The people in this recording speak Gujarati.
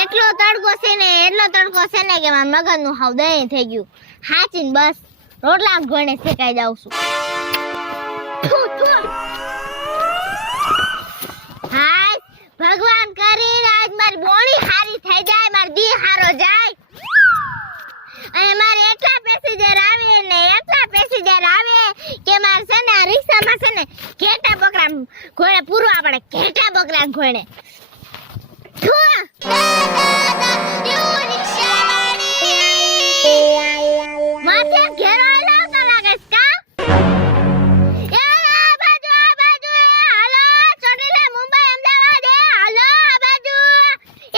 એટલો તડકો છે ને કે મારા મગજનું હાવ દહીં થઈ ગયું. હાચીને બસ રોટલા ઘણે શેકાઈ જાઉં છું. હાય ભગવાન કરીને આજ મારી